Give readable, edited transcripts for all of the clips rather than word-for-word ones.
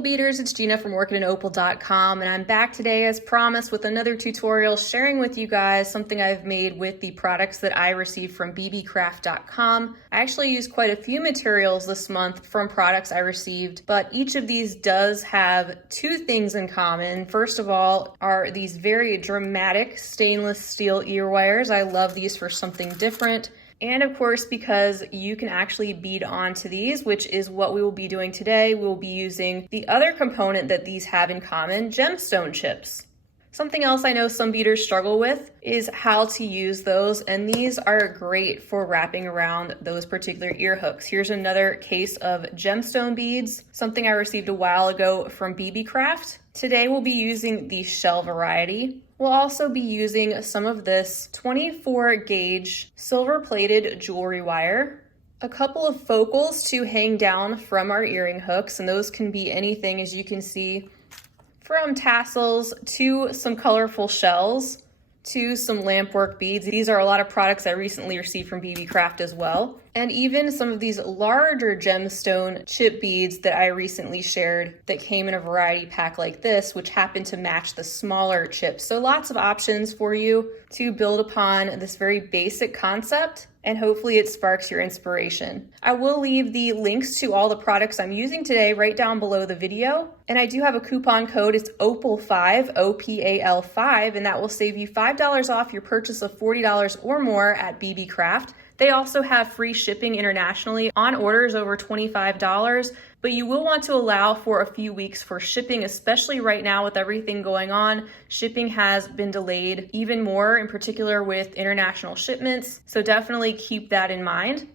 Opal Beaders, it's Gina from workatopal.com, and I'm back today as promised with another tutorial sharing with you guys something I've made with the products that I received from bbcraft.com. I actually used quite a few materials this month from products I received, but each of these does have two things in common. First of all are these very dramatic stainless steel ear wires. I love these for something different. And of course, because you can actually bead onto these, which is what we will be doing today, we'll be using the other component that these have in common, gemstone chips. Something else I know some beaders struggle with is how to use those, and these are great for wrapping around those particular ear hooks. Here's another case of gemstone beads, something I received a while ago from BB Craft. Today we'll be using the shell variety. We'll also be using some of this 24 gauge silver plated jewelry wire, a couple of focals to hang down from our earring hooks, and those can be anything, as you can see, from tassels to some colorful shells to some Lampwork beads. These are a lot of products I recently received from BB Craft as well. And even some of these larger gemstone chip beads that I recently shared that came in a variety pack like this, which happen to match the smaller chips. So lots of options for you to build upon this very basic concept, and hopefully it sparks your inspiration. I will leave the links to all the products I'm using today right down below the video. And I do have a coupon code, it's OPAL5, OPAL5, and that will save you $5 off your purchase of $40 or more at BB Craft. They also have free shipping internationally on orders over $25, but you will want to allow for a few weeks for shipping, especially right now with everything going on. Shipping has been delayed even more, in particular with international shipments, so definitely keep that in mind.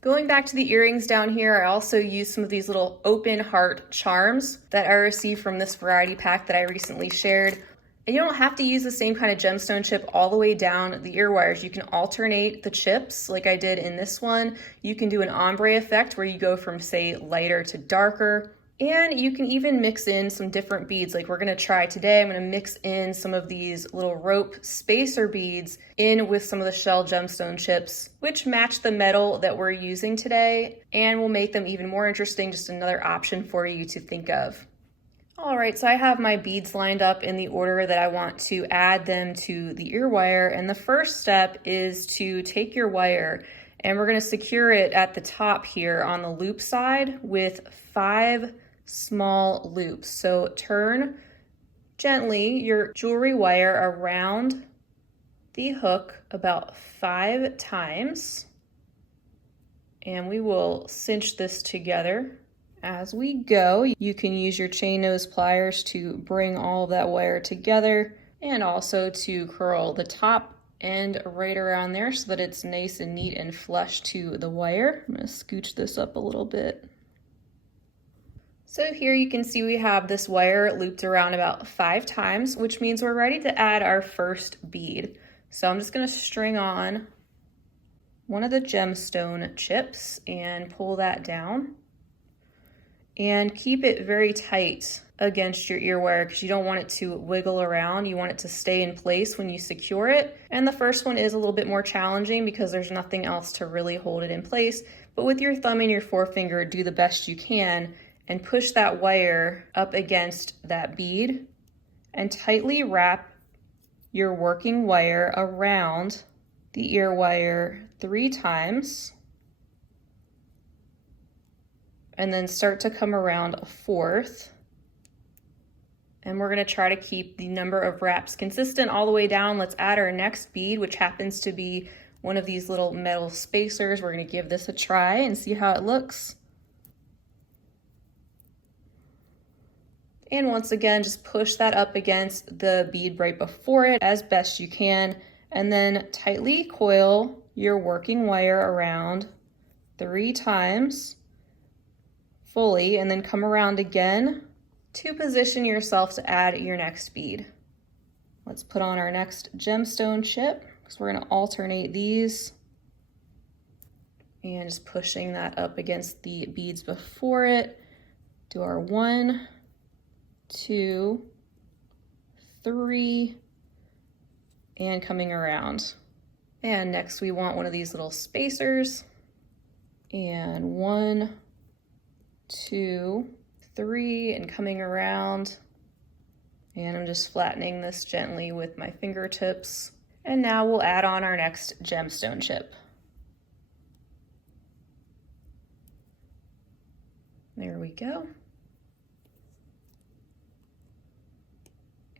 Going back to the earrings down here, I also used some of these little open heart charms that I received from this variety pack that I recently shared. And you don't have to use the same kind of gemstone chip all the way down the ear wires. You can alternate the chips like I did in this one. You can do an ombre effect where you go from, say, lighter to darker. And you can even mix in some different beads like we're gonna try today. I'm gonna mix in some of these little rope spacer beads in with some of the shell gemstone chips, which match the metal that we're using today and will make them even more interesting, just another option for you to think of. All right, so I have my beads lined up in the order that I want to add them to the ear wire. And the first step is to take your wire and we're gonna secure it at the top here on the loop side with 5 small loops. So turn gently your jewelry wire around the hook about 5 times. And we will cinch this together. As we go, you can use your chain nose pliers to bring all of that wire together and also to curl the top end right around there so that it's nice and neat and flush to the wire. I'm gonna scooch this up a little bit. So here you can see we have this wire looped around about 5 times, which means we're ready to add our first bead. So I'm just gonna string on one of the gemstone chips and pull that down. And keep it very tight against your ear wire because you don't want it to wiggle around. You want it to stay in place when you secure it. And the first one is a little bit more challenging because there's nothing else to really hold it in place. But with your thumb and your forefinger, do the best you can and push that wire up against that bead and tightly wrap your working wire around the ear wire 3 times. And then start to come around a 4th. And we're gonna try to keep the number of wraps consistent all the way down. Let's add our next bead, which happens to be one of these little metal spacers. We're gonna give this a try and see how it looks. And once again, just push that up against the bead right before it as best you can. And then tightly coil your working wire around 3 times. Fully, and then come around again to position yourself to add your next bead. Let's put on our next gemstone chip because we're going to alternate these and just pushing that up against the beads before it. Do our 1, 2, 3, and coming around. And next we want one of these little spacers, and 1, 2, 3 and coming around. And I'm just flattening this gently with my fingertips. And now we'll add on our next gemstone chip. There we go.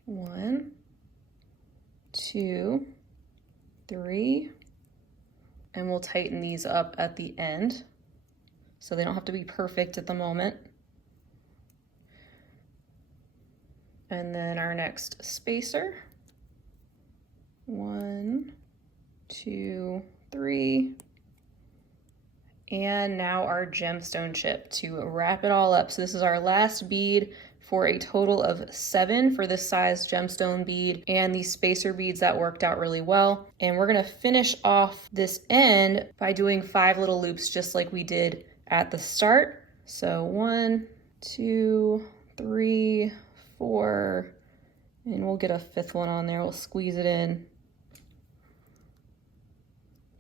1, 2, 3. And we'll tighten these up at the end so they don't have to be perfect at the moment. And then our next spacer. 1, 2, 3. And now our gemstone chip to wrap it all up. So this is our last bead for a total of 7 for this size gemstone bead, and these spacer beads that worked out really well. And we're gonna finish off this end by doing 5 little loops just like we did at the start. So 1, 2, 3, 4, and we'll get a 5th one on there. We'll squeeze it in.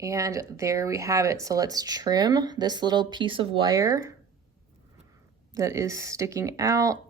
And there we have it. So let's trim this little piece of wire that is sticking out.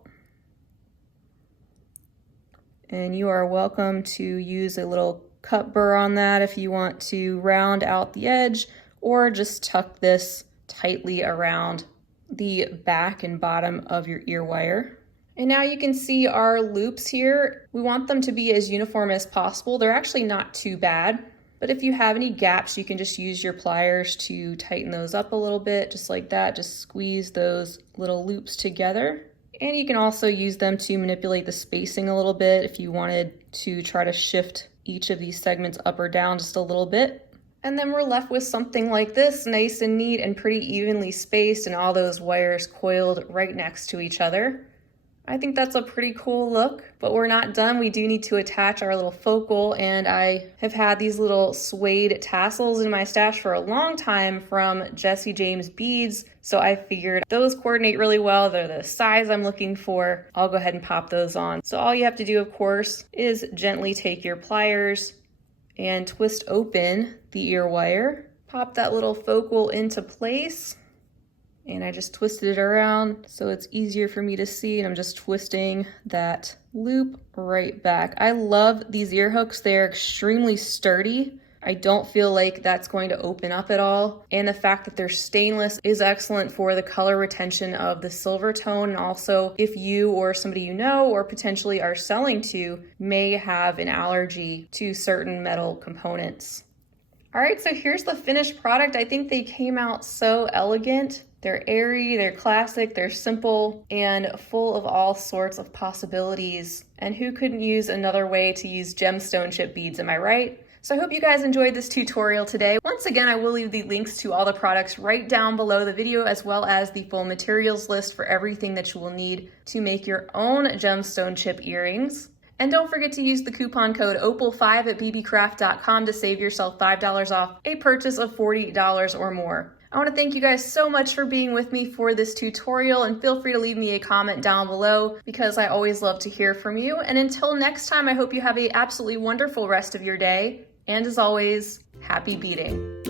And you are welcome to use a little cut burr on that if you want to round out the edge, or just tuck this tightly around the back and bottom of your ear wire. And now you can see our loops here. We want them to be as uniform as possible. They're actually not too bad, but if you have any gaps, you can just use your pliers to tighten those up a little bit, just like that. Just squeeze those little loops together. And you can also use them to manipulate the spacing a little bit if you wanted to try to shift each of these segments up or down just a little bit. And then we're left with something like this, nice and neat and pretty evenly spaced, and all those wires coiled right next to each other. I think that's a pretty cool look, but we're not done. We do need to attach our little focal, and I have had these little suede tassels in my stash for a long time from Jesse James Beads, so I figured those coordinate really well. They're the size I'm looking for. I'll go ahead and pop those on. So all you have to do, of course, is gently take your pliers and twist open the ear wire. Pop that little focal into place. And I just twisted it around so it's easier for me to see, and I'm just twisting that loop right back. I love these ear hooks. They're extremely sturdy. I don't feel like that's going to open up at all. And the fact that they're stainless is excellent for the color retention of the silver tone. And also, if you or somebody you know or potentially are selling to may have an allergy to certain metal components. All right, so here's the finished product. I think they came out so elegant. They're airy, they're classic, they're simple, and full of all sorts of possibilities. And who couldn't use another way to use gemstone chip beads, am I right? So I hope you guys enjoyed this tutorial today. Once again, I will leave the links to all the products right down below the video, as well as the full materials list for everything that you will need to make your own gemstone chip earrings. And don't forget to use the coupon code OPAL5 at bbcraft.com to save yourself $5 off a purchase of $40 or more. I want to thank you guys so much for being with me for this tutorial, and feel free to leave me a comment down below because I always love to hear from you. And until next time, I hope you have an absolutely wonderful rest of your day. And as always, happy beading.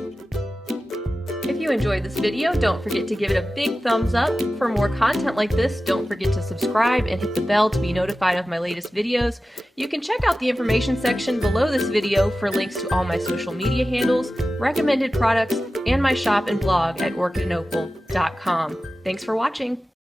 If you enjoyed this video, don't forget to give it a big thumbs up. For more content like this, don't forget to subscribe and hit the bell to be notified of my latest videos. You can check out the information section below this video for links to all my social media handles, recommended products, and my shop and blog at orchidandopal.com. Thanks for watching.